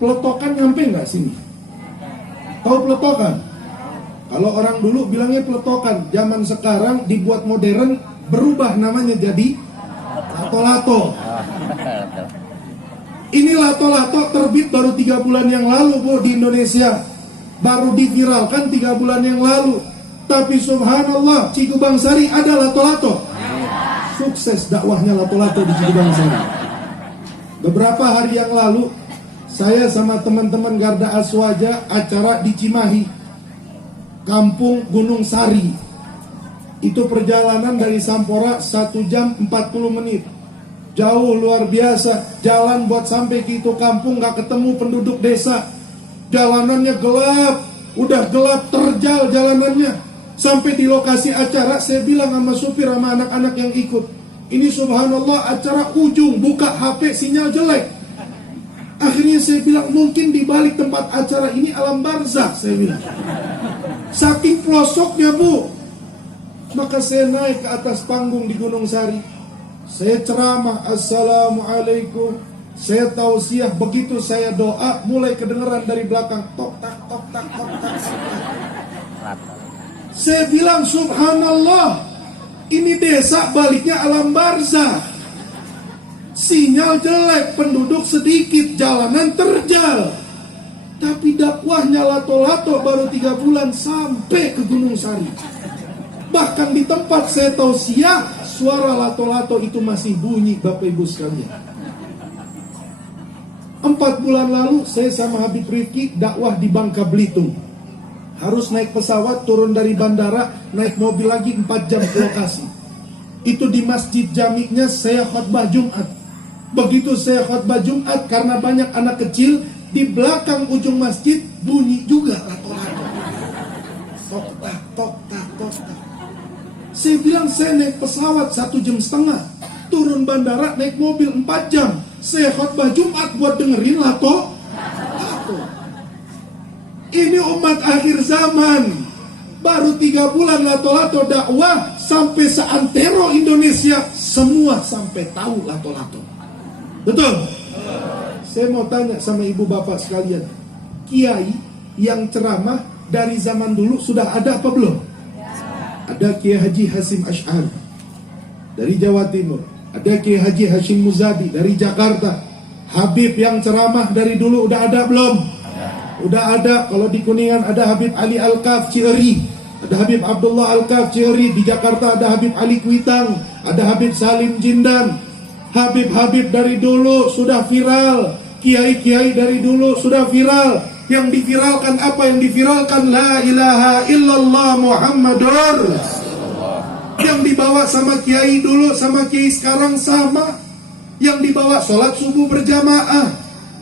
Peletokan nyampe nggak sini? Tahu peletokan? Kalau orang dulu bilangnya peletokan, zaman sekarang dibuat modern, berubah namanya jadi lato-lato. Ini lato-lato terbit baru 3 bulan yang lalu Bu di Indonesia. Baru diviralkan 3 bulan yang lalu. Tapi subhanallah, Cikubang Sari ada lato-lato. Sukses dakwahnya lato-lato di Cikubang Sari. Beberapa hari yang lalu, saya sama teman-teman Garda Aswaja acara di Cimahi, Kampung Gunung Sari. Itu perjalanan dari Sampora 1 jam 40 menit. Jauh luar biasa. Jalan buat sampai ke itu kampung gak ketemu penduduk desa. Jalanannya gelap, udah gelap terjal jalanannya. Sampai di lokasi acara saya bilang sama supir sama anak-anak yang ikut, ini subhanallah acara ujung, buka HP sinyal jelek. Akhirnya saya bilang mungkin di balik tempat acara ini alam barzakh, saya bilang. Saking pelosoknya Bu. Maka saya naik ke atas panggung di Gunung Sari. Saya ceramah, assalamualaikum. Saya tausiah, begitu saya doa, mulai kedengeran dari belakang tok tak tok tak tok tak. Saya bilang subhanallah, ini desa baliknya alam barzakh. Sinyal jelek, penduduk sedikit, jalanan terjal. Tapi dakwahnya lato-lato baru 3 bulan sampai ke Gunung Sari. Bahkan di tempat saya tausiah, suara lato-lato itu masih bunyi Bapak Ibu sekalian. 4 bulan lalu saya sama Habib Rifki dakwah di Bangka Belitung. Harus naik pesawat, turun dari bandara, naik mobil lagi 4 jam ke lokasi. Itu di masjid jami'nya saya khutbah Jumat. Begitu saya khutbah Jumat, karena banyak anak kecil, di belakang ujung masjid bunyi juga lato-lato. Tok tak tok tak tok tak. Saya bilang saya naik pesawat 1,5 jam, turun bandara naik mobil 4 jam. Saya khutbah Jumat buat dengerin lato-lato. Ini umat akhir zaman. Baru 3 bulan lato-lato dakwah, sampai seantero Indonesia semua sampai tahu lato-lato. Betul? Saya mau tanya sama ibu bapak sekalian, kiai yang ceramah dari zaman dulu sudah ada apa belum? Ada Kiai Haji Hasim Asy'ari dari Jawa Timur, ada Kiai Haji Hashim Muzadi dari Jakarta. Habib yang ceramah dari dulu udah ada belum? Udah ada. Kalau di Kuningan ada Habib Ali Al-Kaf Cieri, ada Habib Abdullah Al-Kaf Cieri. Di Jakarta ada Habib Ali Kuitang, ada Habib Salim Jindan. Habib-habib dari dulu sudah viral, kiai-kiai dari dulu sudah viral. Yang diviralkan apa? Yang diviralkan la ilaha illallah Muhammadur. Yang dibawa sama kiai dulu sama kiai sekarang sama. Yang dibawa sholat subuh berjamaah,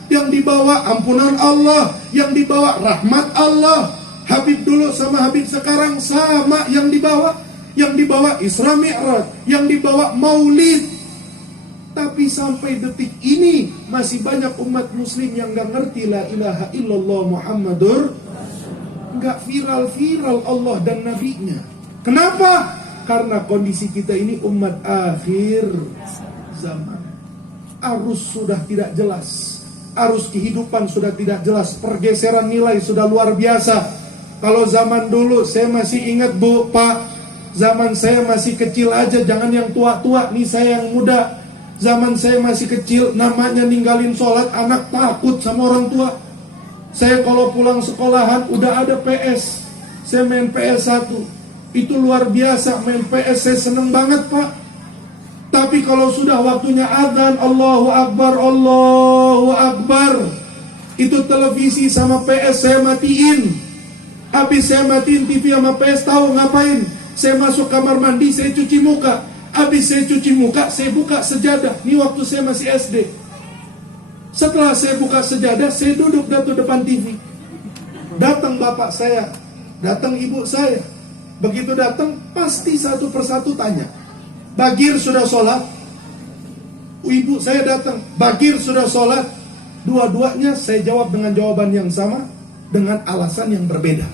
yang dibawa ampunan Allah, yang dibawa rahmat Allah. Habib dulu sama Habib sekarang sama. Yang dibawa Isra Mi'raj, yang dibawa Maulid. Tapi sampai detik ini masih banyak umat muslim yang gak ngerti la ilaha illallah Muhammadur, gak viral-viral Allah dan nabinya. Kenapa? Karena kondisi kita ini umat akhir zaman. Arus sudah tidak jelas, arus kehidupan sudah tidak jelas, pergeseran nilai sudah luar biasa. Kalau zaman dulu saya masih ingat Bu, Pak, zaman saya masih kecil aja, jangan yang tua-tua, nih saya yang muda. Zaman saya masih kecil, namanya ninggalin sholat, anak takut sama orang tua. Saya kalau pulang sekolahan udah ada PS, saya main PS 1. Itu luar biasa, main PS saya seneng banget Pak. Tapi kalau sudah waktunya adzan, Allahu Akbar, Allahu Akbar, itu televisi sama PS saya matiin. Habis saya matiin TV sama PS, tahu ngapain? Saya masuk kamar mandi, saya cuci muka. Habis saya cuci muka, saya buka sejadah. Ini waktu saya masih SD. Setelah saya buka sejadah, saya duduk depan TV. Datang bapak saya, datang ibu saya. Begitu datang, pasti satu persatu tanya, Bagir sudah sholat? Ibu saya datang, Bagir sudah sholat? Dua-duanya saya jawab dengan jawaban yang sama, dengan alasan yang berbeda.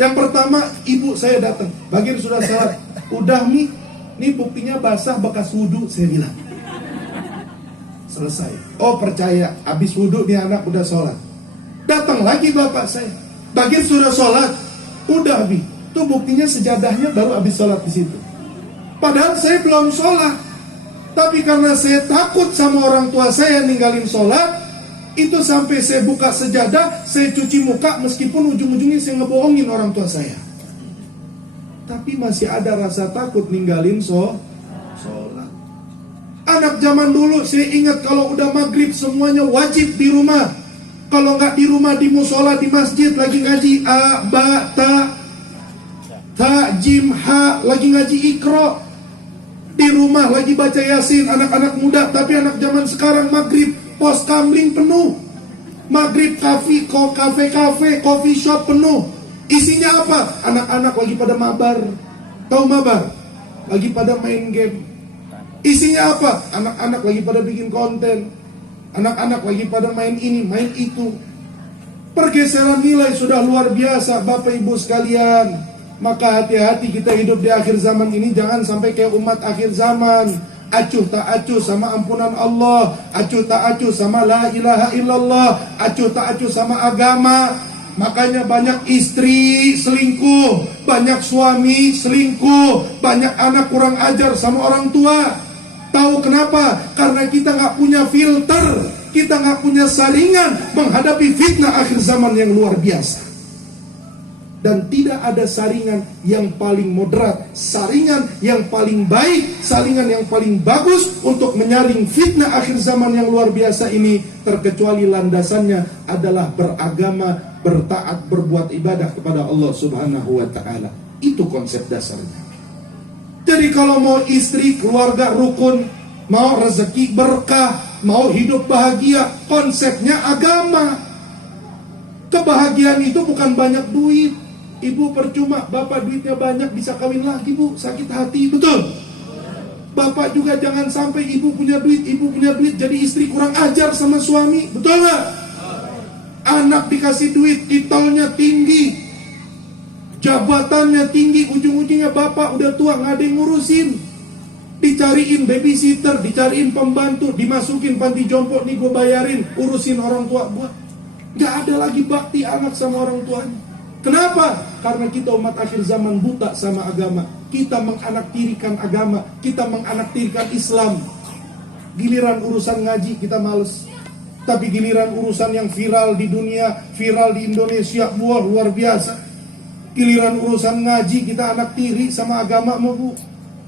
Yang pertama, ibu saya datang, Bagir sudah sholat? Udah nih, ini buktinya basah bekas wudhu, saya bilang. Selesai. Oh percaya, habis wudhu nih anak udah sholat. Datang lagi bapak saya, bagian sudah sholat, udah habis. Itu buktinya sejadahnya baru habis sholat di situ. Padahal saya belum sholat, tapi karena saya takut sama orang tua saya ninggalin sholat, itu sampai saya buka sejadah, saya cuci muka, meskipun ujung-ujungnya saya ngebohongin orang tua saya. Tapi masih ada rasa takut ninggalin sholat. Anak zaman dulu saya ingat kalau udah maghrib semuanya wajib di rumah. Kalau nggak di rumah, di musola, di masjid lagi ngaji a, ba, ta, jim, ha, lagi ngaji ikro. Di rumah lagi baca yasin anak-anak muda. Tapi anak zaman sekarang maghrib pos kamling penuh. Maghrib kafe, coffee shop penuh. Isinya apa? Anak-anak lagi pada mabar. Tahu mabar? Lagi pada main game. Isinya apa? Anak-anak lagi pada bikin konten. Anak-anak lagi pada main ini, main itu. Pergeseran nilai sudah luar biasa Bapak Ibu sekalian. Maka hati-hati kita hidup di akhir zaman ini. Jangan sampai kayak umat akhir zaman, acuh tak acuh sama ampunan Allah, acuh tak acuh sama la ilaha illallah, acuh tak acuh sama agama. Makanya banyak istri selingkuh, banyak suami selingkuh, banyak anak kurang ajar sama orang tua. Tahu kenapa? Karena kita nggak punya filter, kita nggak punya saringan menghadapi fitnah akhir zaman yang luar biasa. Dan tidak ada saringan yang paling moderat, saringan yang paling baik, saringan yang paling bagus untuk menyaring fitnah akhir zaman yang luar biasa ini, terkecuali landasannya adalah beragama, bertaat, berbuat ibadah kepada Allah Subhanahu wa Ta'ala. Itu konsep dasarnya. Jadi kalau mau istri, keluarga rukun, mau rezeki berkah, mau hidup bahagia, konsepnya agama. Kebahagiaan itu bukan banyak duit. Ibu percuma, bapak duitnya banyak bisa kawin lagi bu, sakit hati, betul? Bapak juga jangan sampai ibu punya duit jadi istri kurang ajar sama suami, betul nggak? Anak dikasih duit, titelnya tinggi, jabatannya tinggi, ujung-ujungnya bapak udah tua nggak ada yang ngurusin. Dicariin babysitter, dicariin pembantu, dimasukin panti jompo, nih gue bayarin, urusin orang tua gue. Nggak ada lagi bakti anak sama orang tuanya. Kenapa? Karena kita umat akhir zaman buta sama agama. Kita menganaktirikan agama, kita menganaktirikan Islam. Giliran urusan ngaji kita males. Tapi giliran urusan yang viral di dunia, viral di Indonesia, wah luar biasa. Giliran urusan ngaji kita anaktiri sama agama mau bu.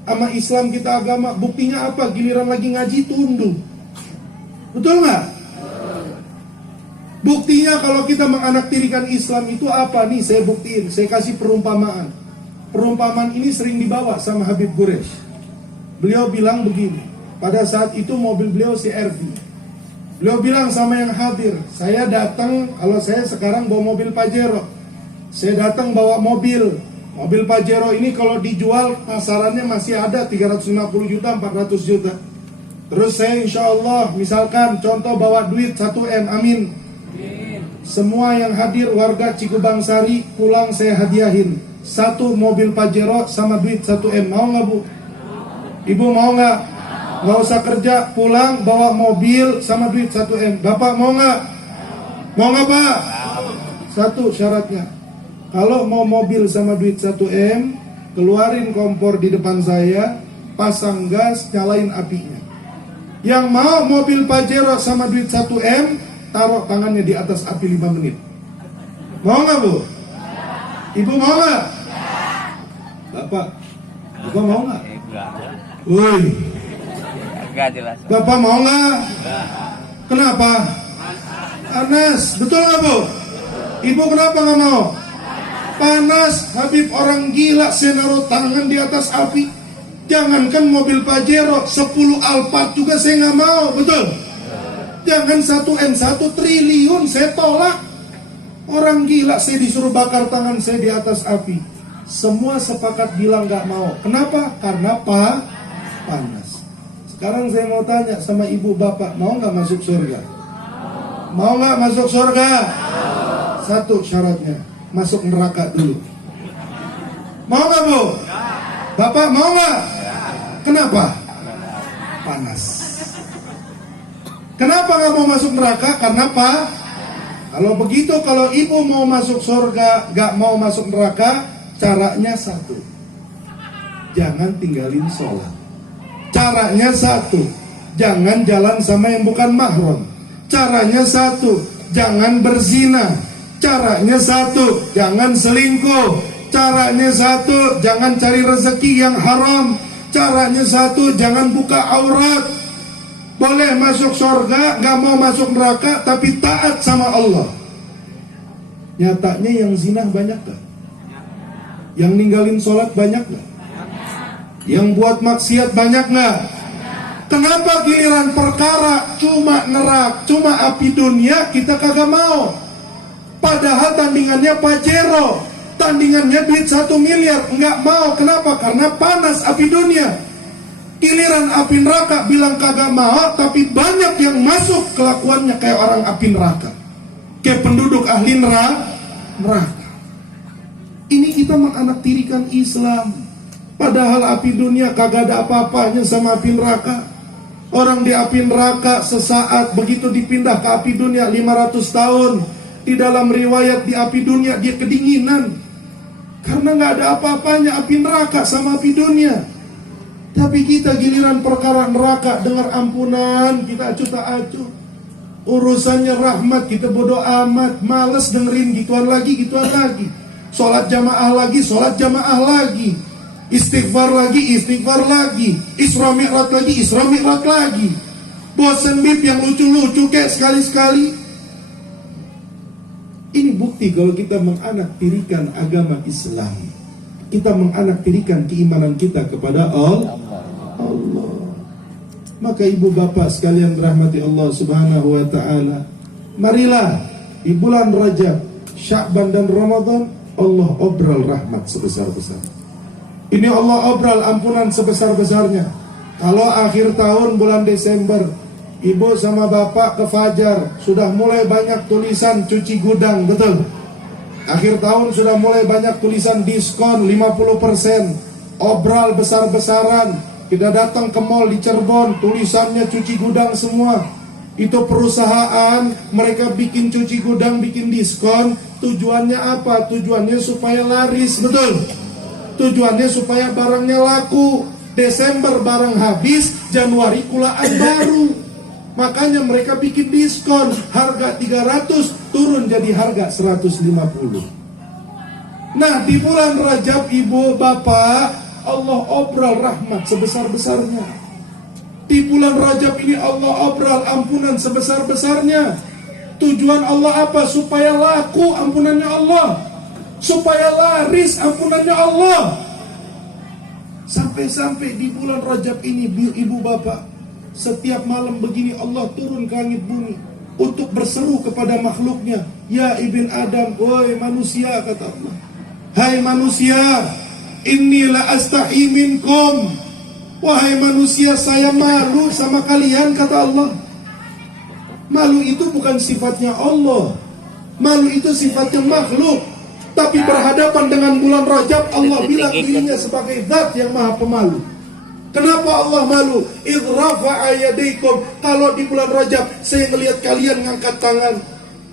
Sama Islam kita agama. Buktinya apa? Giliran lagi ngaji tunduk. Betul nggak? Buktinya kalau kita menganaktirikan Islam itu apa nih? Saya buktiin, saya kasih perumpamaan. Perumpamaan ini sering dibawa sama Habib Quresh. Beliau bilang begini, pada saat itu mobil beliau CR-V. Beliau bilang sama yang hadir, saya datang, kalau saya sekarang bawa mobil Pajero, saya datang bawa mobil Pajero ini kalau dijual pasarannya masih ada 350 juta, 400 juta. Terus saya insya Allah misalkan contoh bawa duit 1M, amin. Semua yang hadir warga Cikubangsari pulang saya hadiahin 1 mobil Pajero sama duit 1M. Mau nggak bu? Ibu mau nggak? Nggak usah kerja, pulang bawa mobil sama duit 1M. Bapak mau nggak? Mau nggak pak? Satu syaratnya, kalau mau mobil sama duit 1M, keluarin kompor di depan saya, pasang gas, nyalain apinya. Yang mau mobil Pajero sama duit 1M, taruh tangannya di atas api 5 menit. Mau nggak bu? Ibu mau nggak? Bapak, Bapak mau nggak? Woi, Bapak mau nggak? Kenapa? Panas, betul nggak bu? Ibu kenapa nggak mau? Panas, Habib orang gila, saya naruh tangan di atas api. Jangankan mobil Pajero, 10 Alphard juga saya nggak mau, betul? Jangan 1M, 1 triliun saya tolak. Orang gila saya disuruh bakar tangan saya di atas api. Semua sepakat bilang gak mau. Kenapa? Karena panas. Sekarang saya mau tanya sama ibu bapak, mau gak masuk surga? Mau gak masuk surga? 1 syaratnya, masuk neraka dulu. Mau gak bu? Bapak mau gak? Kenapa? Panas. Kenapa nggak mau masuk neraka? Karena apa? Kalau begitu, kalau ibu mau masuk surga, nggak mau masuk neraka, caranya satu. Jangan tinggalin sholat. Caranya satu. Jangan jalan sama yang bukan mahram. Caranya satu. Jangan berzina. Caranya satu. Jangan selingkuh. Caranya satu. Jangan cari rezeki yang haram. Caranya satu. Jangan buka aurat. Boleh masuk surga, gak mau masuk neraka, tapi taat sama Allah. Nyatanya yang zina banyak gak? Yang ninggalin sholat banyak gak? Yang buat maksiat banyak gak? Kenapa giliran perkara cuma nerak, cuma api dunia kita kagak mau? Padahal tandingannya Pajero, tandingannya duit 1 miliar, nggak mau. Kenapa? Karena panas api dunia. Giliran api neraka bilang kagak mau, tapi banyak yang masuk kelakuannya kayak orang api neraka, kayak penduduk ahli neraka. Ini kita menganaktirikan Islam, padahal api dunia kagak ada apa-apanya sama api neraka. Orang di api neraka sesaat, begitu dipindah ke api dunia 500 tahun. Di dalam riwayat di api dunia dia kedinginan, karena nggak ada apa-apanya api neraka sama api dunia. Tapi kita giliran perkara neraka, dengar ampunan kita acuh tak acuh. Urusannya rahmat kita bodoh amat, males dengerin gituan lagi. Sholat jamaah lagi, istighfar lagi, Isra Mi'raj lagi. Bosan bib yang lucu-lucu kayak sekali-sekali. Ini bukti kalau kita menganaktirikan agama Islam, kita menganaktirikan keimanan kita kepada Allah. Maka ibu bapak sekalian rahmati Allah subhanahu wa ta'ala, marilah di bulan Rajab, Sya'ban dan Ramadan Allah obral rahmat sebesar-besar. Ini Allah obral ampunan sebesar-besarnya. Kalau akhir tahun bulan Desember, ibu sama bapak ke Fajar sudah mulai banyak tulisan cuci gudang, betul? Akhir tahun sudah mulai banyak tulisan diskon 50%, obral besar-besaran. Kita datang ke mall di Cirebon, tulisannya cuci gudang semua. Itu perusahaan, mereka bikin cuci gudang, bikin diskon. Tujuannya apa? Tujuannya supaya laris, betul? Tujuannya supaya barangnya laku. Desember barang habis, Januari kulaan baru. Makanya mereka bikin diskon, harga 300 turun jadi harga 150. Nah, di bulan Rajab ibu bapak, Allah obral rahmat sebesar-besarnya. Di bulan Rajab ini Allah obral ampunan sebesar-besarnya. Tujuan Allah apa? Supaya laku ampunannya Allah, supaya laris ampunannya Allah. Sampai-sampai di bulan Rajab ini ibu bapak, setiap malam begini Allah turun ke langit bumi untuk berseru kepada makhluknya. Ya ibn Adam, wahai manusia, kata Allah, hai manusia, inni la astahi minkum. Wahai manusia, saya malu sama kalian, kata Allah. Malu itu bukan sifatnya Allah, malu itu sifatnya makhluk. Tapi berhadapan dengan bulan Rajab, Allah bilang dirinya sebagai zat yang maha pemalu. Kenapa Allah malu? Idrafa'a yadaikum. Kalau di bulan Rajab saya melihat kalian ngangkat tangan,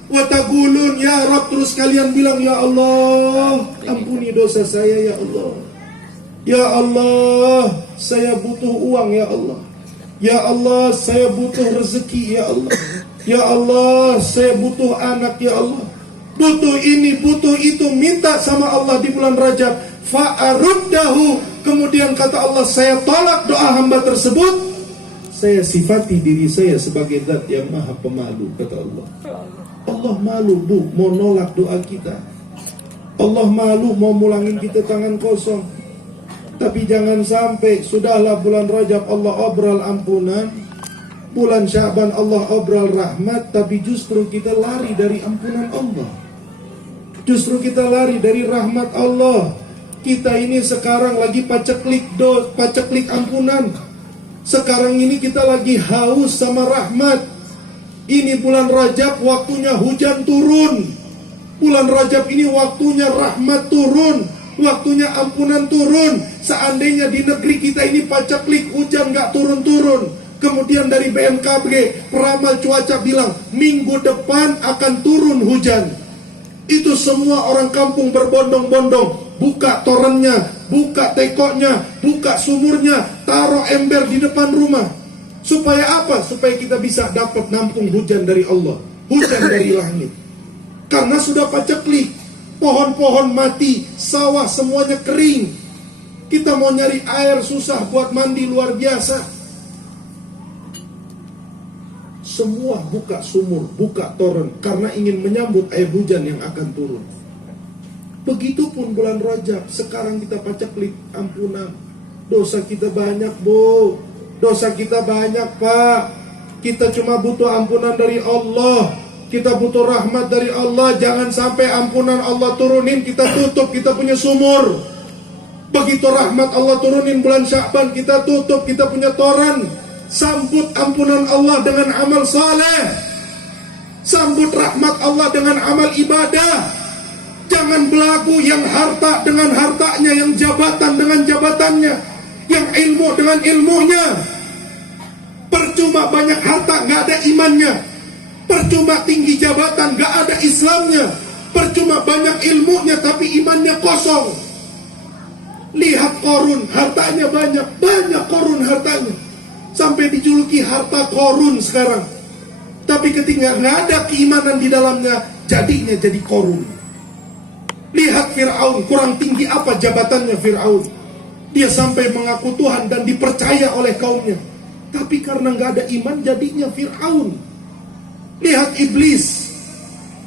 wa taqulun ya Rabb, terus kalian bilang, ya Allah, ampuni dosa saya ya Allah. Ya Allah, saya butuh uang ya Allah. Ya Allah, saya butuh rezeki ya Allah. Ya Allah, saya butuh anak ya Allah. Butuh ini, butuh itu, minta sama Allah di bulan Rajab. Fa'aruddahu. Kemudian kata Allah, saya tolak doa hamba tersebut. Saya sifati diri saya sebagai zat yang maha pemalu, kata Allah. Allah malu bu, mau nolak doa kita. Allah malu mau mulangin kita tangan kosong. Tapi jangan sampai sudahlah bulan Rajab Allah obral ampunan, bulan Sya'ban Allah obral rahmat, tapi justru kita lari dari ampunan Allah. Justru kita lari dari rahmat Allah. Kita ini sekarang lagi paceklik ampunan. Sekarang ini kita lagi haus sama rahmat. Ini bulan Rajab waktunya hujan turun. Bulan Rajab ini waktunya rahmat turun, waktunya ampunan turun. Seandainya di negeri kita ini paceklik, hujan gak turun-turun, Kemudian dari BMKG, peramal cuaca bilang minggu depan akan turun hujan. Itu semua orang kampung berbondong-bondong, buka torennya, buka tekoknya, buka sumurnya, taruh ember di depan rumah. Supaya apa? Supaya kita bisa dapat nampung hujan dari Allah, hujan dari langit. Karena sudah paceklik, pohon-pohon mati, sawah semuanya kering. Kita mau nyari air susah, buat mandi luar biasa. Semua buka sumur, buka toren, karena ingin menyambut air hujan yang akan turun. Begitupun bulan Rajab. Sekarang kita paceklik, ampunan. Dosa kita banyak, Bu. Dosa kita banyak, Pak. Kita cuma butuh ampunan dari Allah. Kita butuh rahmat dari Allah. Jangan sampai ampunan Allah turunin, kita tutup, kita punya sumur. Begitu rahmat Allah turunin bulan Sya'ban, kita tutup, kita punya toren. Sambut ampunan Allah dengan amal saleh. Sambut rahmat Allah dengan amal ibadah. Jangan belagu, yang harta dengan hartanya, yang jabatan dengan jabatannya, yang ilmu dengan ilmunya. Percuma banyak harta, gak ada imannya. Percuma tinggi jabatan, gak ada Islamnya. Percuma banyak ilmunya, tapi imannya kosong. Lihat Korun, hartanya banyak Korun hartanya. Sampai dijuluki harta Korun sekarang. Tapi ketika nggak ada keimanan di dalamnya, jadinya jadi Korun. Lihat Fir'aun, kurang tinggi apa jabatannya Fir'aun. Dia sampai mengaku Tuhan dan dipercaya oleh kaumnya. Tapi karena nggak ada iman, jadinya Fir'aun. Lihat Iblis.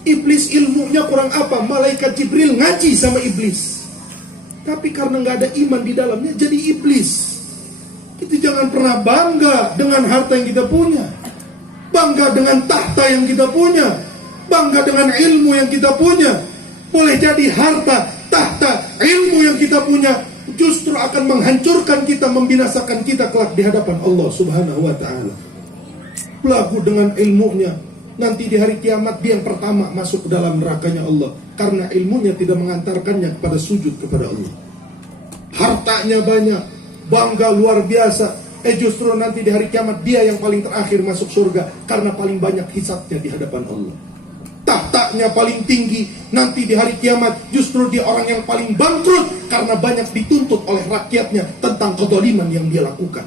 Iblis ilmunya kurang apa? Malaikat Jibril ngaji sama Iblis. Tapi karena nggak ada iman di dalamnya, jadi Iblis. Kita jangan pernah bangga dengan harta yang kita punya, bangga dengan tahta yang kita punya, bangga dengan ilmu yang kita punya. Boleh jadi harta, tahta, ilmu yang kita punya justru akan menghancurkan kita, membinasakan kita kelak di hadapan Allah Subhanahu wa ta'ala. Belagu dengan ilmunya, nanti di hari kiamat dia yang pertama masuk ke dalam nerakanya Allah, karena ilmunya tidak mengantarkannya kepada sujud kepada Allah. Hartanya banyak, bangga luar biasa, justru nanti di hari kiamat dia yang paling terakhir masuk surga, karena paling banyak hisabnya di hadapan Allah. Tahtanya paling tinggi, nanti di hari kiamat justru dia orang yang paling bangkrut, karena banyak dituntut oleh rakyatnya tentang kezaliman yang dia lakukan.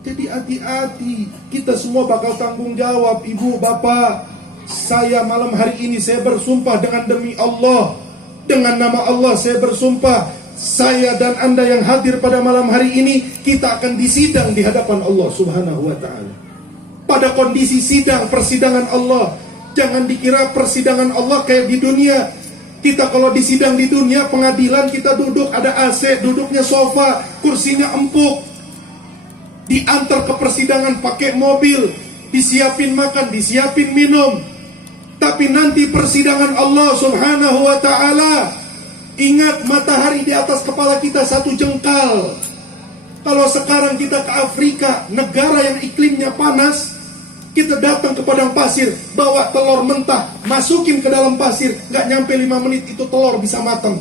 Jadi hati-hati, kita semua bakal tanggung jawab. Ibu, bapak, saya malam hari ini saya bersumpah dengan demi Allah, dengan nama Allah saya bersumpah, saya dan Anda yang hadir pada malam hari ini, kita akan disidang di hadapan Allah Subhanahu wa ta'ala. Pada kondisi sidang, persidangan Allah. Jangan dikira persidangan Allah kayak di dunia. Kita kalau disidang di dunia, pengadilan kita duduk, ada AC, duduknya sofa, kursinya empuk. Diantar ke persidangan pakai mobil, disiapin makan, disiapin minum. Tapi nanti persidangan Allah Subhanahu wa ta'ala, ingat, matahari di atas kepala kita 1 jengkal. Kalau sekarang kita ke Afrika, negara yang iklimnya panas, kita datang ke padang pasir, bawa telur mentah, masukin ke dalam pasir, gak nyampe 5 menit itu telur bisa matang.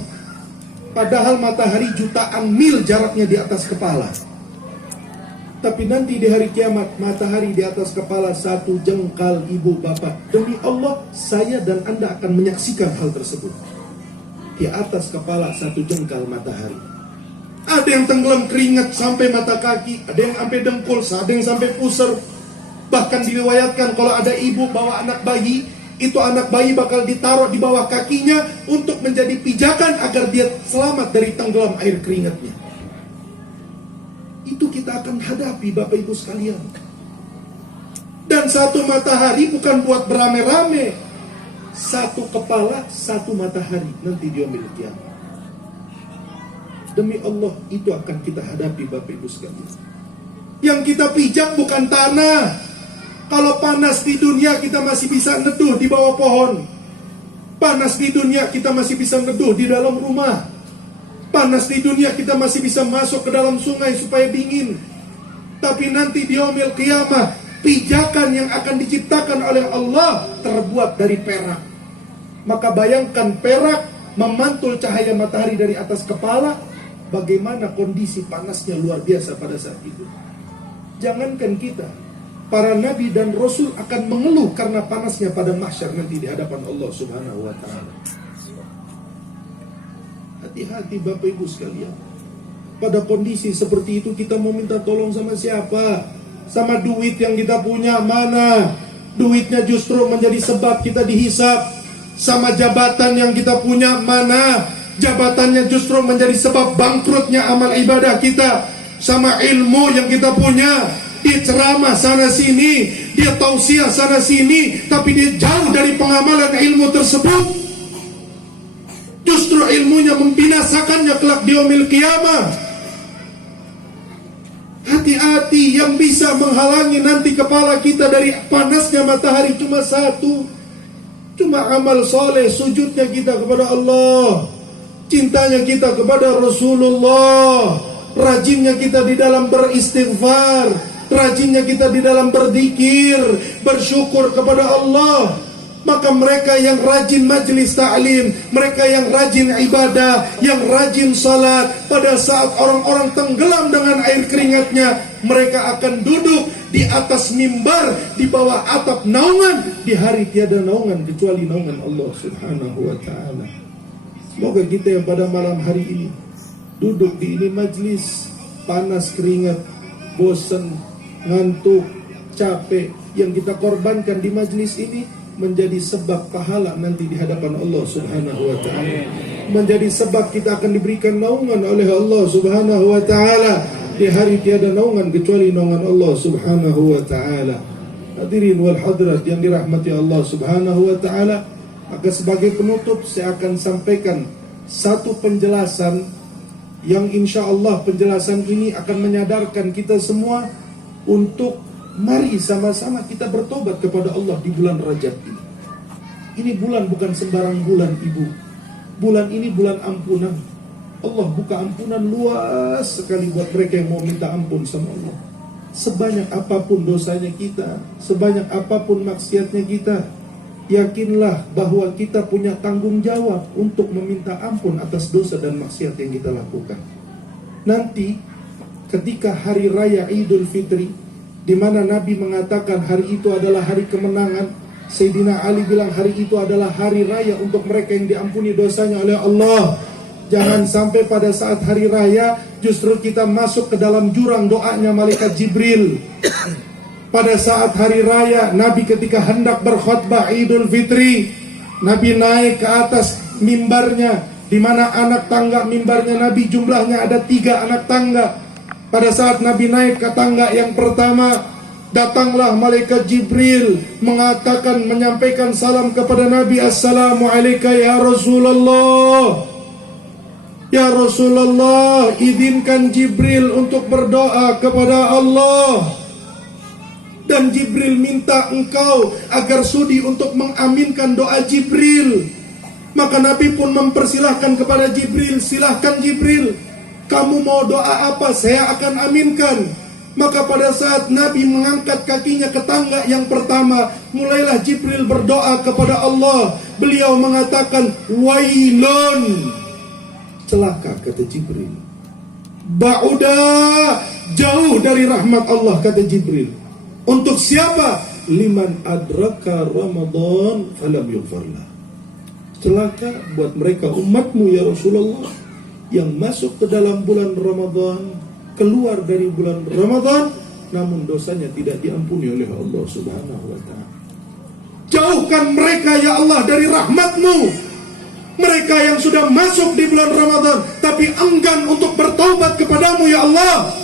Padahal matahari jutaan mil jaraknya di atas kepala. Tapi nanti di hari kiamat, matahari di atas kepala 1 jengkal, ibu bapak. Demi Allah, saya dan Anda akan menyaksikan hal tersebut. Di atas kepala 1 jengkal matahari. Ada yang tenggelam keringat sampai mata kaki, ada yang sampai dengkul, ada yang sampai pusar. Bahkan diriwayatkan kalau ada ibu bawa anak bayi, itu anak bayi bakal ditaruh di bawah kakinya untuk menjadi pijakan agar dia selamat dari tenggelam air keringatnya. Itu kita akan hadapi, Bapak Ibu sekalian. Dan 1 matahari bukan buat berame-rame. 1 kepala, 1 matahari nanti di yaumil kiamat. Demi Allah, itu akan kita hadapi, Bapak Ibu sekalian. Yang kita pijak bukan tanah. Kalau panas di dunia, kita masih bisa neduh di bawah pohon. Panas di dunia, kita masih bisa neduh di dalam rumah. Panas di dunia, kita masih bisa masuk ke dalam sungai supaya dingin. Tapi nanti di yaumil qiyamah, pijakan yang akan diciptakan oleh Allah terbuat dari perak. Maka bayangkan perak memantul cahaya matahari dari atas kepala, bagaimana kondisi panasnya luar biasa pada saat itu. Jangankan kita, para nabi dan rasul akan mengeluh karena panasnya pada mahsyar nanti di hadapan Allah Subhanahu wa taala. Hati-hati Bapak Ibu sekalian. Pada kondisi seperti itu kita mau minta tolong sama siapa? Sama duit yang kita punya mana? Duitnya justru menjadi sebab kita dihisap. Sama jabatan yang kita punya mana? Jabatannya justru menjadi sebab bangkrutnya amal ibadah kita. Sama ilmu yang kita punya, dia ceramah sana sini, dia tausiah sana sini, tapi dia jauh dari pengamalan ilmu tersebut. Justru ilmunya membinasakannya kelak di yaumil qiyamah. Hati-hati, yang bisa menghalangi nanti kepala kita dari panasnya matahari cuma satu, cuma amal soleh, sujudnya kita kepada Allah, cintanya kita kepada Rasulullah, rajinnya kita di dalam beristighfar, rajinnya kita di dalam berzikir, bersyukur kepada Allah. Maka mereka yang rajin majlis ta'lim, mereka yang rajin ibadah, yang rajin salat, pada saat orang-orang tenggelam dengan air keringatnya, mereka akan duduk di atas mimbar, di bawah atap naungan, di hari tiada naungan kecuali naungan Allah Subhanahu wa ta'ala. Semoga kita yang pada malam hari ini duduk di ini majlis, panas keringat, bosan, ngantuk, capek, yang kita korbankan di majlis ini menjadi sebab pahala nanti di hadapan Allah Subhanahu wa ta'ala, menjadi sebab kita akan diberikan naungan oleh Allah Subhanahu wa ta'ala di hari tiada naungan kecuali naungan Allah Subhanahu wa ta'ala. Hadirin wal hadirat yang dirahmati Allah Subhanahu wa ta'ala, maka sebagai penutup saya akan sampaikan satu penjelasan yang insya Allah penjelasan ini akan menyadarkan kita semua untuk mari sama-sama kita bertobat kepada Allah di bulan Rajab ini. Ini bulan bukan sembarang bulan, Ibu. Bulan ini bulan ampunan. Allah buka ampunan luas sekali buat mereka yang mau minta ampun sama Allah. Sebanyak apapun dosanya kita, sebanyak apapun maksiatnya kita, yakinlah bahwa kita punya tanggung jawab untuk meminta ampun atas dosa dan maksiat yang kita lakukan. Nanti ketika hari raya Idul Fitri, di mana Nabi mengatakan hari itu adalah hari kemenangan, Sayyidina Ali bilang hari itu adalah hari raya untuk mereka yang diampuni dosanya oleh Allah. Jangan sampai pada saat hari raya justru kita masuk ke dalam jurang doanya malaikat Jibril. Pada saat hari raya, Nabi ketika hendak berkhutbah Idul Fitri, Nabi naik ke atas mimbarnya, di mana anak tangga mimbarnya Nabi jumlahnya ada 3 anak tangga. Pada saat Nabi naik ke tangga yang pertama, datanglah malaikat Jibril mengatakan, menyampaikan salam kepada Nabi, Assalamualaikum ya Rasulullah. Ya Rasulullah, izinkan Jibril untuk berdoa kepada Allah. Dan Jibril minta engkau agar sudi untuk mengaminkan doa Jibril. Maka Nabi pun mempersilahkan kepada Jibril, silahkan Jibril, kamu mau doa apa, saya akan aminkan. Maka pada saat Nabi mengangkat kakinya ke tangga yang pertama, mulailah Jibril berdoa kepada Allah. Beliau mengatakan, wailun, celaka, kata Jibril. Ba'uda, jauh dari rahmat Allah, kata Jibril. Untuk siapa? Liman adraka Ramadan falam yughfarlah. Celaka buat mereka umatmu ya Rasulullah, yang masuk ke dalam bulan Ramadan, keluar dari bulan Ramadan, namun dosanya tidak diampuni oleh Allah Subhanahu wa ta'ala. Jauhkan mereka ya Allah dari rahmat-Mu. Mereka yang sudah masuk di bulan Ramadan tapi enggan untuk bertaubat kepadamu ya Allah,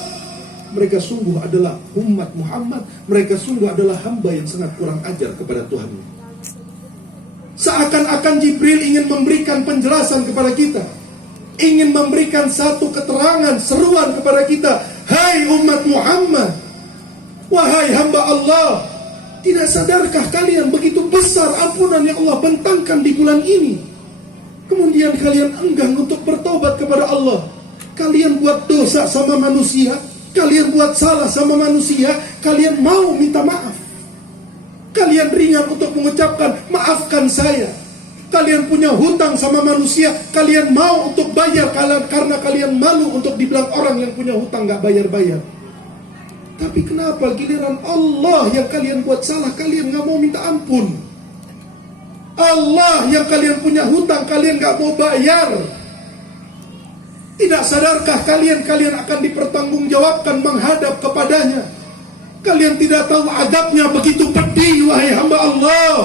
mereka sungguh adalah umat Muhammad. Mereka sungguh adalah hamba yang sangat kurang ajar kepada Tuhan. Seakan-akan Jibril ingin memberikan penjelasan kepada kita, ingin memberikan satu keterangan, seruan kepada kita. Hai umat Muhammad, wahai hamba Allah, tidak sadarkah kalian begitu besar ampunan yang Allah bentangkan di bulan ini? Kemudian kalian enggan untuk bertobat kepada Allah. Kalian buat dosa sama manusia, kalian buat salah sama manusia, kalian mau minta maaf. Kalian ringan untuk mengucapkan maafkan saya. Kalian punya hutang sama manusia, kalian mau untuk bayar karena kalian malu untuk dibilang orang yang punya hutang gak bayar-bayar. Tapi kenapa giliran Allah yang kalian buat salah, kalian gak mau minta ampun? Allah yang kalian punya hutang, kalian gak mau bayar. Tidak sadarkah kalian akan dipertanggungjawabkan menghadap kepadanya? Kalian tidak tahu adabnya begitu pedih, wahai hamba Allah.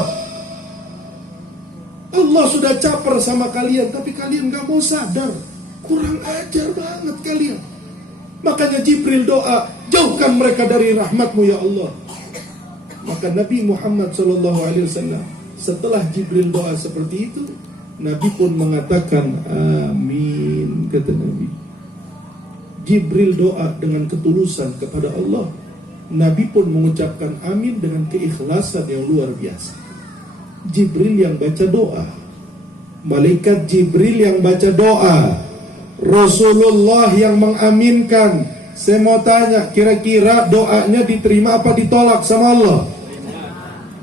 Allah sudah caper sama kalian, tapi kalian gak mau sadar. Kurang ajar banget kalian. Makanya Jibril doa, jauhkan mereka dari rahmatmu ya Allah. Maka Nabi Muhammad SAW, setelah Jibril doa seperti itu, Nabi pun mengatakan amin, kata Nabi. Jibril doa dengan ketulusan kepada Allah, Nabi pun mengucapkan amin dengan keikhlasan yang luar biasa. Jibril yang baca doa, malaikat Jibril yang baca doa, Rasulullah yang mengaminkan. Saya mau tanya, kira-kira doanya diterima apa ditolak sama Allah?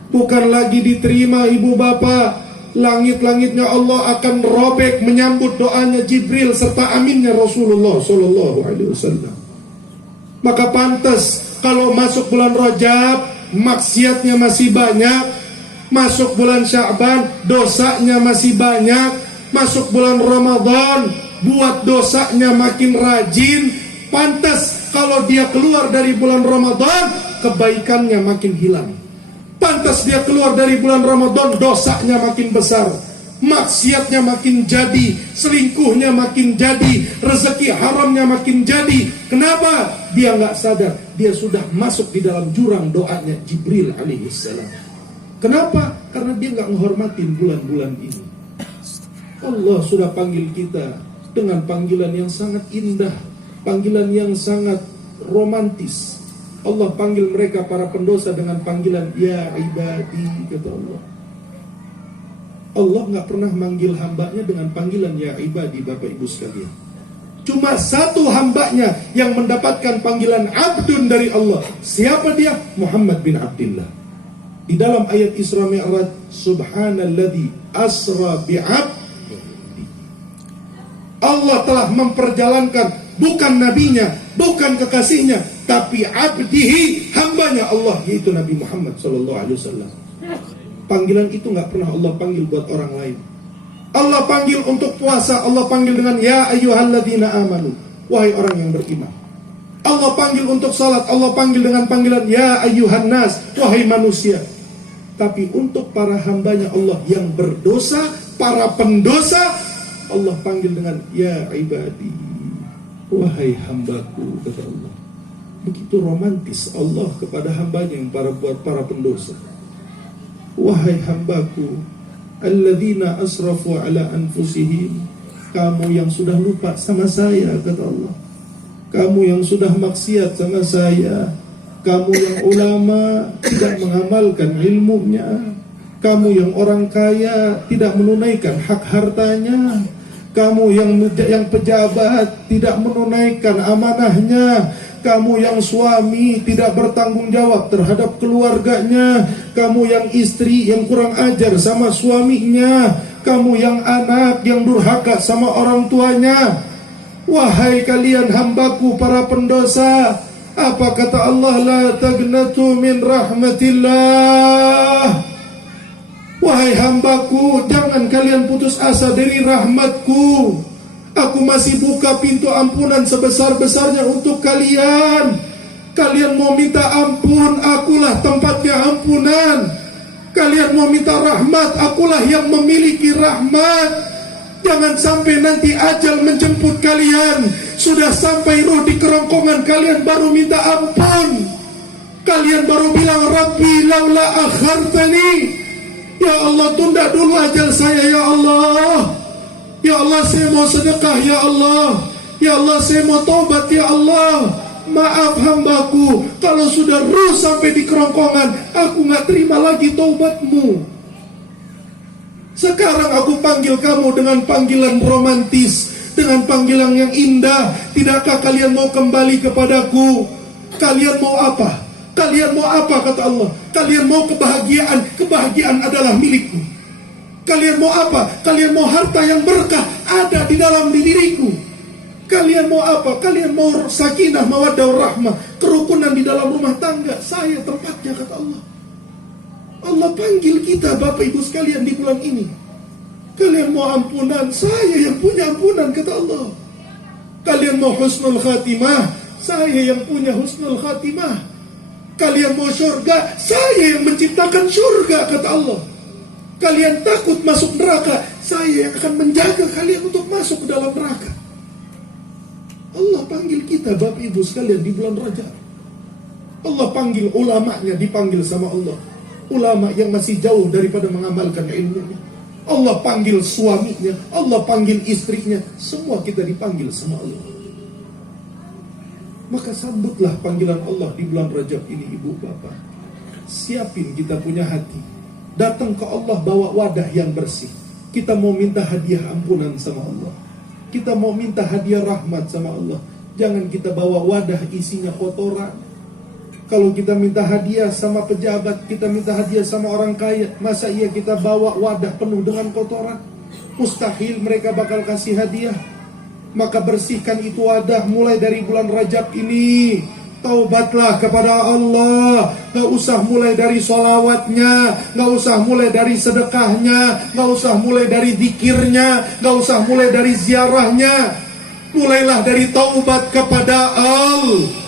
Bukan lagi diterima, ibu bapak. Langit-langitnya Allah akan robek menyambut doanya Jibril serta aminnya Rasulullah Sallallahu Alaihi Wasallam. Maka pantas kalau masuk bulan Rajab maksiatnya masih banyak, masuk bulan Sya'ban dosanya masih banyak, masuk bulan Ramadan buat dosanya makin rajin. Pantas kalau dia keluar dari bulan Ramadan kebaikannya makin hilang. Pantas dia keluar dari bulan Ramadan dosanya makin besar, maksiatnya makin jadi, selingkuhnya makin jadi, rezeki haramnya makin jadi. Kenapa? Dia nggak sadar, dia sudah masuk di dalam jurang doanya Jibril alaihissalam. Kenapa? Karena dia nggak menghormatin bulan-bulan ini. Allah sudah panggil kita dengan panggilan yang sangat indah, panggilan yang sangat romantis. Allah panggil mereka para pendosa dengan panggilan ya ibadi, kata Allah. Allah gak pernah manggil hambanya dengan panggilan ya ibadi, Bapak Ibu sekalian. Cuma satu hambanya yang mendapatkan panggilan abdun dari Allah. Siapa dia? Muhammad bin Abdullah. Di dalam ayat Isra Mi'raj, subhanalladzi asra bi'abdi. Allah telah memperjalankan bukan nabinya, bukan kekasihnya, tapi abdihi, hambanya Allah, yaitu Nabi Muhammad SAW. Panggilan itu gak pernah Allah panggil buat orang lain. Allah panggil untuk puasa, Allah panggil dengan ya ayyuhalladzina amanu, wahai orang yang beriman. Allah panggil untuk salat, Allah panggil dengan panggilan ya ayyuhan nas, wahai manusia. Tapi untuk para hambanya Allah yang berdosa, para pendosa, Allah panggil dengan ya ibadi, wahai hambaku, kata Allah. Begitu romantis Allah kepada hambanya yang buat para pendosa. Wahai hambaku, alladzina asrafu ala anfusihim, kamu yang sudah lupa sama saya, kata Allah. Kamu yang sudah maksiat sama saya, kamu yang ulama tidak mengamalkan ilmunya, kamu yang orang kaya tidak menunaikan hak hartanya, kamu yang pejabat tidak menunaikan amanahnya, kamu yang suami tidak bertanggung jawab terhadap keluarganya, kamu yang istri yang kurang ajar sama suaminya, kamu yang anak yang durhaka sama orang tuanya. Wahai kalian hambaku para pendosa, apa kata Allah? La taqnatu min rahmatillah. Wahai hambaku, jangan kalian putus asa dari rahmatku. Aku masih buka pintu ampunan sebesar-besarnya untuk kalian. Kalian mau minta ampun, akulah tempatnya ampunan. Kalian mau minta rahmat, akulah yang memiliki rahmat. Jangan sampai nanti ajal menjemput kalian, sudah sampai ruh di kerongkongan kalian baru minta ampun. Kalian baru bilang Rabbi laula akhartani, ya Allah tunda dulu ajal saya ya Allah. Ya Allah saya mau sedekah ya Allah. Ya Allah saya mau taubat ya Allah. Maaf hambaku, kalau sudah ruh sampai di kerongkongan, aku gak terima lagi taubatmu. Sekarang aku panggil kamu dengan panggilan romantis, dengan panggilan yang indah. Tidakkah kalian mau kembali kepadaku? Kalian mau apa? Kalian mau apa, kata Allah? Kalian mau kebahagiaan? Kebahagiaan adalah milikku. Kalian mau apa? Kalian mau harta yang berkah? Ada di dalam diriku. Kalian mau apa? Kalian mau sakinah, mawaddah, rahmah, Kerukunan di dalam rumah tangga, saya tempatnya, kata Allah. Allah panggil kita, Bapak Ibu sekalian, di bulan ini. Kalian mau ampunan, saya yang punya ampunan, kata Allah. Kalian mau husnul khatimah, saya yang punya husnul khatimah. Kalian mau surga, saya yang menciptakan surga, kata Allah. Kalian takut masuk neraka, saya yang akan menjaga kalian untuk masuk ke dalam neraka. Allah panggil kita, Bapak Ibu sekalian, di bulan Rajab. Allah panggil ulamanya, dipanggil sama Allah. Ulama yang masih jauh daripada mengamalkan ilmunya. Allah panggil suaminya, Allah panggil istrinya, semua kita dipanggil sama Allah. Maka sambutlah panggilan Allah di bulan Rajab ini, Ibu Bapak. Siapin kita punya hati. Datang ke Allah bawa wadah yang bersih. Kita mau minta hadiah ampunan sama Allah. Kita mau minta hadiah rahmat sama Allah. Jangan kita bawa wadah isinya kotoran. Kalau kita minta hadiah sama pejabat, kita minta hadiah sama orang kaya, masa iya kita bawa wadah penuh dengan kotoran? Mustahil mereka bakal kasih hadiah. Maka bersihkan itu wadah mulai dari bulan Rajab ini. Taubatlah kepada Allah. Gak usah mulai dari sholawatnya, gak usah mulai dari sedekahnya, gak usah mulai dari zikirnya, gak usah mulai dari ziarahnya. Mulailah dari taubat kepada Allah.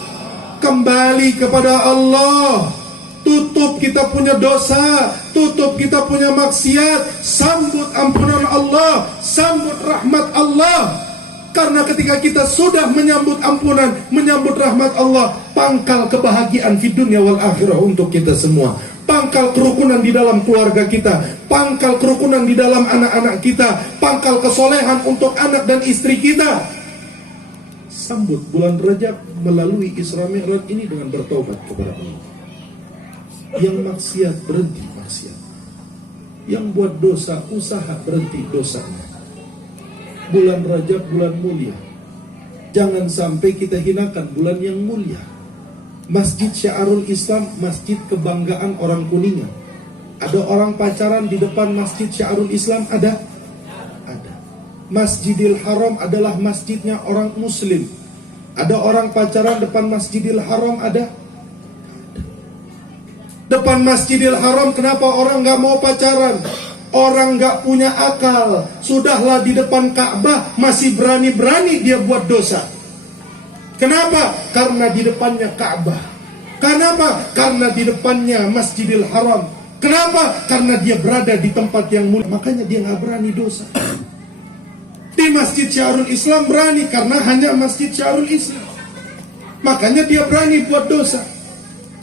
Kembali kepada Allah. Tutup kita punya dosa, tutup kita punya maksiat. Sambut ampunan Allah, sambut rahmat Allah. Karena ketika kita sudah menyambut ampunan, menyambut rahmat Allah, pangkal kebahagiaan di dunia wal akhirah untuk kita semua. Pangkal kerukunan di dalam keluarga kita, pangkal kerukunan di dalam anak-anak kita, pangkal kesolehan untuk anak dan istri kita. Sambut bulan Rajab melalui Isra Mi'raj ini dengan bertobat kepada Allah. Yang maksiat berhenti maksiat. Yang buat dosa, usaha berhenti dosanya. Bulan Rajab bulan mulia. Jangan sampai kita hinakan bulan yang mulia. Masjid Syiarul Islam, masjid kebanggaan orang Kuningan. Ada orang pacaran di depan Masjid Syiarul Islam? Ada? Ada. Masjidil Haram adalah masjidnya orang Muslim. Ada orang pacaran depan Masjidil Haram? Ada? Depan Masjidil Haram, kenapa orang gak mau pacaran? Orang gak punya akal. Sudahlah di depan Ka'bah masih berani-berani dia buat dosa. Kenapa? Karena di depannya Ka'bah. Kenapa? Karena di depannya Masjidil Haram. Kenapa? Karena dia berada di tempat yang mulia. Makanya dia gak berani dosa. Di Masjid Syiarul Islam berani karena hanya Masjid Syiarul Islam. Makanya dia berani buat dosa.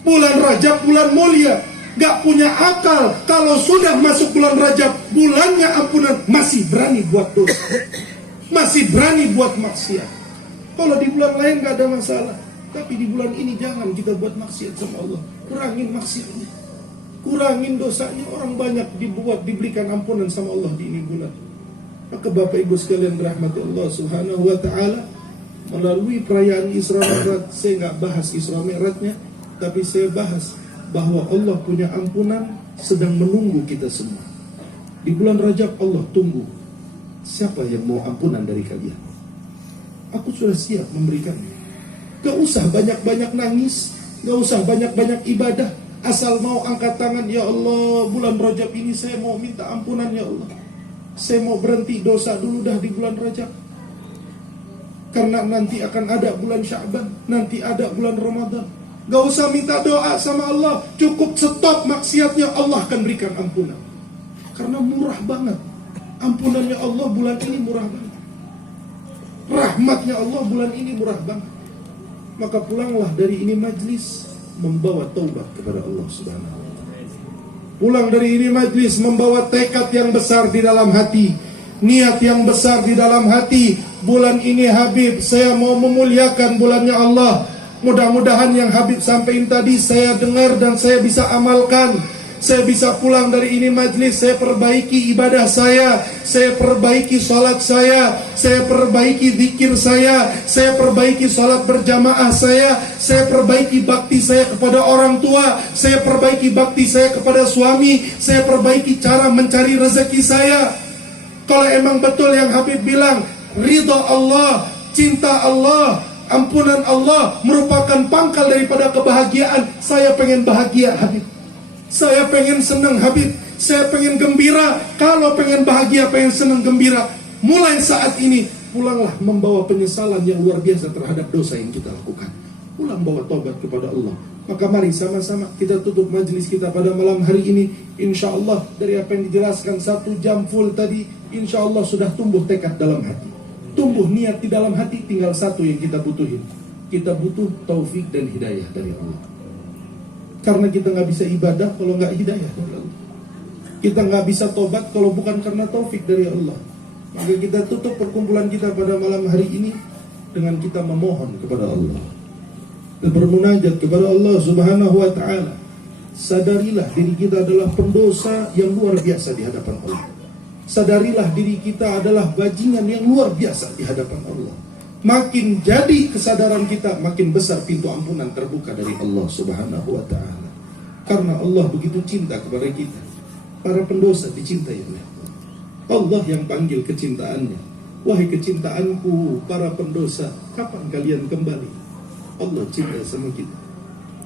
Bulan Rajab bulan mulia. Gak punya akal. Kalau sudah masuk bulan Rajab, bulannya ampunan, masih berani buat dosa, masih berani buat maksiat. Kalau di bulan lain gak ada masalah, tapi di bulan ini jangan kita buat maksiat sama Allah. Kurangin maksiatnya, kurangin dosanya. Orang banyak diberikan ampunan sama Allah di ini bulan. Maka Bapak Ibu sekalian dirahmati Allah Subhanahu wa ta'ala, melalui perayaan Isra Mi'raj, saya gak bahas Isra Mi'rajnya, tapi saya bahas bahwa Allah punya ampunan sedang menunggu kita semua. Di bulan Rajab Allah tunggu. Siapa yang mau ampunan dari kalian? Aku sudah siap memberikannya. Gak usah banyak-banyak nangis, gak usah banyak-banyak ibadah. Asal mau angkat tangan, ya Allah, bulan Rajab ini saya mau minta ampunan, ya Allah. Saya mau berhenti dosa dulu dah di bulan Rajab. Karena nanti akan ada bulan Sya'ban, nanti ada bulan Ramadan. Gak usah minta doa sama Allah, cukup stop maksiatnya, Allah akan berikan ampunan. Karena murah banget. Ampunannya Allah bulan ini murah banget. Rahmatnya Allah bulan ini murah banget. Maka pulanglah dari ini majlis membawa taubat kepada Allah Subhanahu wa ta'ala. Pulang dari ini majlis membawa tekad yang besar di dalam hati, niat yang besar di dalam hati. Bulan ini Habib, saya mau memuliakan bulannya Allah. Mudah-mudahan yang Habib sampaikan tadi saya dengar dan saya bisa amalkan. Saya bisa pulang dari ini majlis, saya perbaiki ibadah saya perbaiki salat saya perbaiki zikir saya perbaiki salat berjamaah saya perbaiki bakti saya kepada orang tua, saya perbaiki bakti saya kepada suami, saya perbaiki cara mencari rezeki saya. Kalau emang betul yang Habib bilang, ridha Allah, cinta Allah, Ampunan Allah merupakan pangkal daripada kebahagiaan. Saya pengen bahagia, Habib. Saya pengen senang, Habib. Saya pengen gembira. Kalau pengen bahagia, pengen senang, gembira, mulai saat ini pulanglah membawa penyesalan yang luar biasa terhadap dosa yang kita lakukan. Pulang bawa taubat kepada Allah. Maka mari sama-sama kita tutup majelis kita pada malam hari ini. Insya Allah dari apa yang dijelaskan 1 jam full tadi, insya Allah sudah tumbuh tekad dalam hati, tumbuh niat di dalam hati. Tinggal satu yang kita butuhin. Kita butuh taufik dan hidayah dari Allah. Karena kita nggak bisa ibadah kalau nggak hidayah dari Allah. Kita nggak bisa tobat kalau bukan karena taufik dari Allah. Maka kita tutup perkumpulan kita pada malam hari ini dengan kita memohon kepada Allah dan bermunajat kepada Allah Subhanahu wa ta'ala. Sadarilah diri kita adalah pendosa yang luar biasa di hadapan Allah. Sadarilah diri kita adalah bajingan yang luar biasa di hadapan Allah. Makin jadi kesadaran kita, makin besar pintu ampunan terbuka dari Allah Subhanahu wa ta'ala. Karena Allah begitu cinta kepada kita. Para pendosa dicintai oleh Allah. Allah yang panggil kecintaannya. Wahai kecintaanku, para pendosa, kapan kalian kembali? Allah cinta sama kita.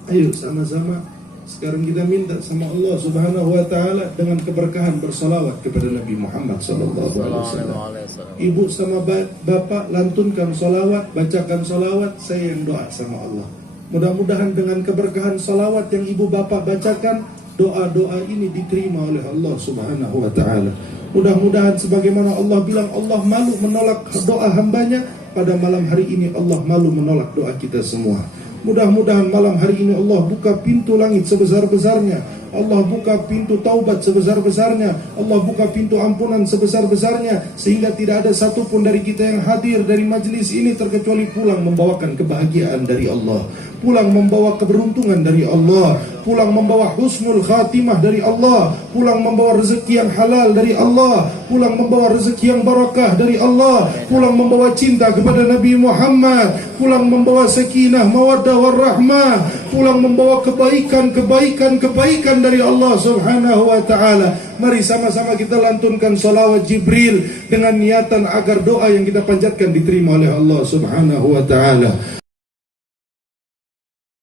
Ayo sama-sama sekarang kita minta sama Allah Subhanahu wa ta'ala dengan keberkahan bersalawat kepada Nabi Muhammad sallallahu alaihi wasallam. Ibu sama bapak lantunkan salawat, bacakan salawat, saya yang doa sama Allah. Mudah-mudahan dengan keberkahan salawat yang ibu bapak bacakan, doa-doa ini diterima oleh Allah Subhanahu wa ta'ala. Mudah-mudahan sebagaimana Allah bilang Allah malu menolak doa hambanya, pada malam hari ini Allah malu menolak doa kita semua. Mudah-mudahan malam hari ini Allah buka pintu langit sebesar-besarnya. Allah buka pintu taubat sebesar-besarnya. Allah buka pintu ampunan sebesar-besarnya. Sehingga tidak ada satupun dari kita yang hadir dari majelis ini terkecuali pulang membawakan kebahagiaan dari Allah, pulang membawa keberuntungan dari Allah, pulang membawa husnul khatimah dari Allah, pulang membawa rezeki yang halal dari Allah, pulang membawa rezeki yang barakah dari Allah, pulang membawa cinta kepada Nabi Muhammad, pulang membawa sakinah, mawaddah warahmah, pulang membawa kebaikan dari Allah Subhanahu wa ta'ala. Mari sama-sama kita lantunkan salawat Jibril dengan niatan agar doa yang kita panjatkan diterima oleh Allah Subhanahu wa ta'ala.